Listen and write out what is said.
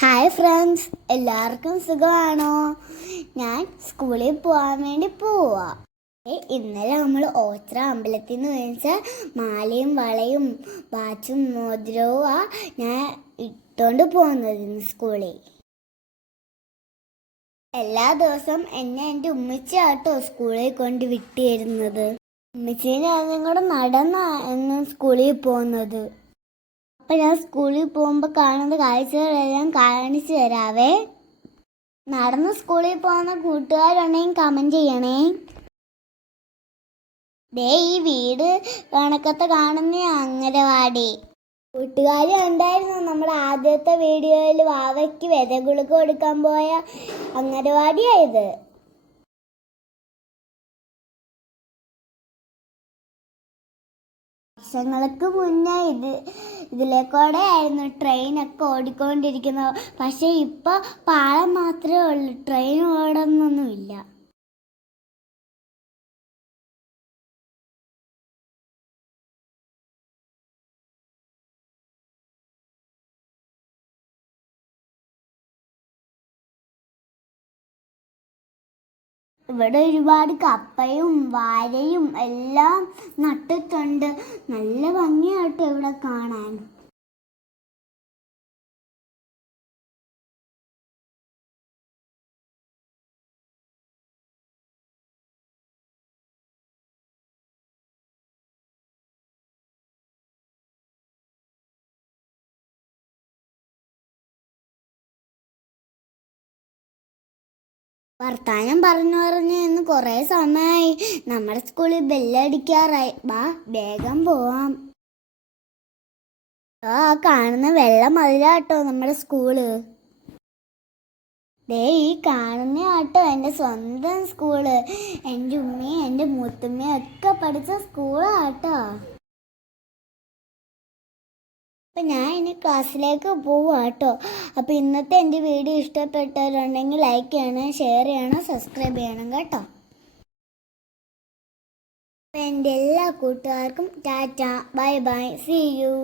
Hi friends എല്ലാവർക്കും സുഖമാണോ? ഞാൻ സ്കൂളിൽ പോകാൻ വേണ്ടി പോവാ. ഇന്നലെ നമ്മൾ ഓത്ര അമ്പലത്തിൽ നിന്ന് മേടിച്ച മാലയും വളയും വാച്ചും മോതിരവും ആ ഞാൻ ഇട്ടുകൊണ്ട് പോകുന്നത് ഇന്ന് സ്കൂളിൽ. എല്ലാ ദിവസവും എന്നെ എന്റെ ഉമ്മച്ചാട്ടോ സ്കൂളിൽ കൊണ്ട് വിട്ടിരുന്നത്. ഉമ്മച്ചീനെ അതും കൂടെ നടന്നാണ് സ്കൂളിൽ പോകുന്നത് അപ്പൊ ഞാൻ സ്കൂളിൽ പോകുമ്പോൾ കാണുന്ന കാഴ്ചകളെല്ലാം കാണിച്ചു തരാവേ. നടന്ന് സ്കൂളിൽ പോകുന്ന കൂട്ടുകാരുണ്ടെങ്കിൽ കമന്റ് ചെയ്യണേ. ദേ ഈ വീട് കണക്കത്തെ കാണുന്ന അംഗനവാടി. കൂട്ടുകാരി ഉണ്ടായിരുന്നു നമ്മുടെ ആദ്യത്തെ വീഡിയോയിൽ വാവയ്ക്ക് വിതകുളുക്ക് കൊടുക്കാൻ പോയ അംഗനവാടിയായത്. വർഷങ്ങൾക്ക് മുന്നേ ഇത് ഇതിലേക്കൂടെ ആയിരുന്നു ട്രെയിനൊക്കെ ഓടിക്കൊണ്ടിരിക്കുന്നത്. പക്ഷേ ഇപ്പോൾ പാളം മാത്രമേ ഉള്ളൂ. ട്രെയിൻ ഓടുന്നൊന്നുമില്ല ഇവിടെ ഒരുപാട് കപ്പയും വാരയും എല്ലാം നട്ടിട്ടുണ്ട്. നല്ല ഭംഗിയായിട്ട് ഇവിടെ കാണാൻ. വർത്താനം പറഞ്ഞു പറഞ്ഞ് ഇന്ന് കുറേ സമയമായി നമ്മുടെ സ്കൂളിൽ ബെല്ലടിക്കാറായി. വാ വേഗം പോവാം. ആ കാണുന്ന വെള്ളം മതിലാട്ടോ നമ്മുടെ സ്കൂൾ. ദേ ഈ കാണുന്ന ആട്ടോ എന്റെ സ്വന്തം സ്കൂൾ. എന്റെ ഉമ്മയും എന്റെ മൂത്തുമ്മയും ഒക്കെ പഠിച്ച സ്കൂളാട്ടോ. അപ്പം ഞാൻ ഇനി ക്ലാസ്സിലേക്ക് പോവാട്ടോ. അപ്പോൾ ഇന്നത്തെ എന്റെ വീഡിയോ ഇഷ്ടപ്പെട്ടവരുണ്ടെങ്കിൽ ലൈക്ക് ചെയ്യണം ഷെയർ ചെയ്യണം സബ്സ്ക്രൈബ് ചെയ്യണം കേട്ടോ. എന്റെ എല്ലാ കൂട്ടുകാർക്കും tata bye bye see you